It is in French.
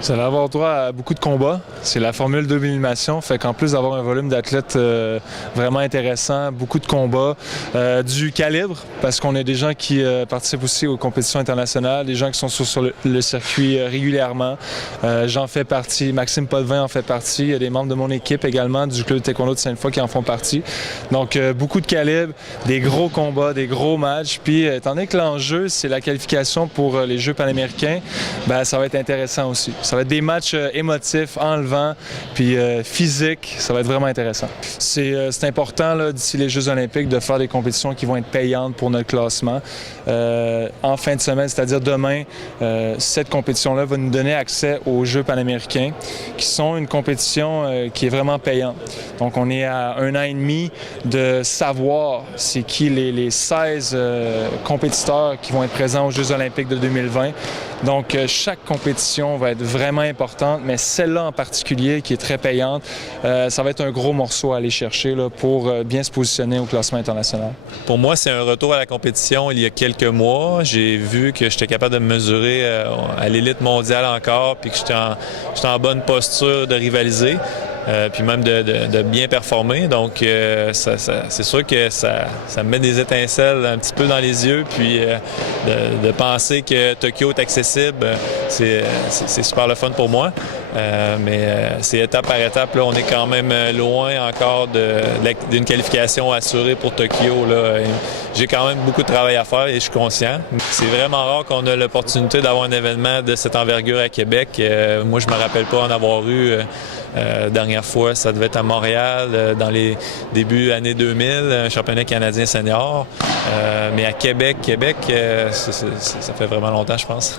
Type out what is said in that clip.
Vous allez avoir droit à beaucoup de combats. C'est la formule double élimination. Fait qu'en plus d'avoir un volume d'athlètes vraiment intéressant, beaucoup de combats, du calibre, parce qu'on a des gens qui participent aussi aux compétitions internationales, des gens qui sont sur le circuit régulièrement. J'en fais partie, Maxime Potvin en fait partie, il y a des membres de mon équipe également du club de taekwondo de Sainte-Foy qui en font partie. Donc beaucoup de calibre, des gros combats, des gros matchs. Puis étant donné que l'enjeu, c'est la qualification pour les Jeux panaméricains, ben, ça va être intéressant aussi. Ça va être des matchs émotifs, enlevants, puis physiques. Ça va être vraiment intéressant. C'est important d'ici les Jeux olympiques de faire des compétitions qui vont être payantes pour notre classement. En fin de semaine, c'est-à-dire demain, cette compétition-là va nous donner accès aux Jeux panaméricains, qui sont une compétition qui est vraiment payante. Donc on est à 1 an et demi de savoir c'est qui les 16 compétiteurs qui vont être présents aux Jeux olympiques de 2020. Donc chaque compétition va être vraiment importante, mais celle-là en particulier qui est très payante, ça va être un gros morceau à aller chercher là, pour bien se positionner au classement international. Pour moi, c'est un retour à la compétition il y a quelques mois. J'ai vu que j'étais capable de me mesurer à l'élite mondiale encore, puis que j'étais en bonne posture de rivaliser. Puis même de bien performer. Donc, c'est sûr que ça me met des étincelles un petit peu dans les yeux. Puis de penser que Tokyo est accessible, c'est super le fun pour moi. Mais c'est étape par étape. Là, on est quand même loin encore d'une qualification assurée pour Tokyo. J'ai quand même beaucoup de travail à faire et je suis conscient. C'est vraiment rare qu'on ait l'opportunité d'avoir un événement de cette envergure à Québec. Moi, je me rappelle pas en avoir eu. Dernière fois, ça devait être à Montréal, dans les débuts années 2000, un championnat canadien senior. Mais à Québec, ça fait vraiment longtemps, je pense.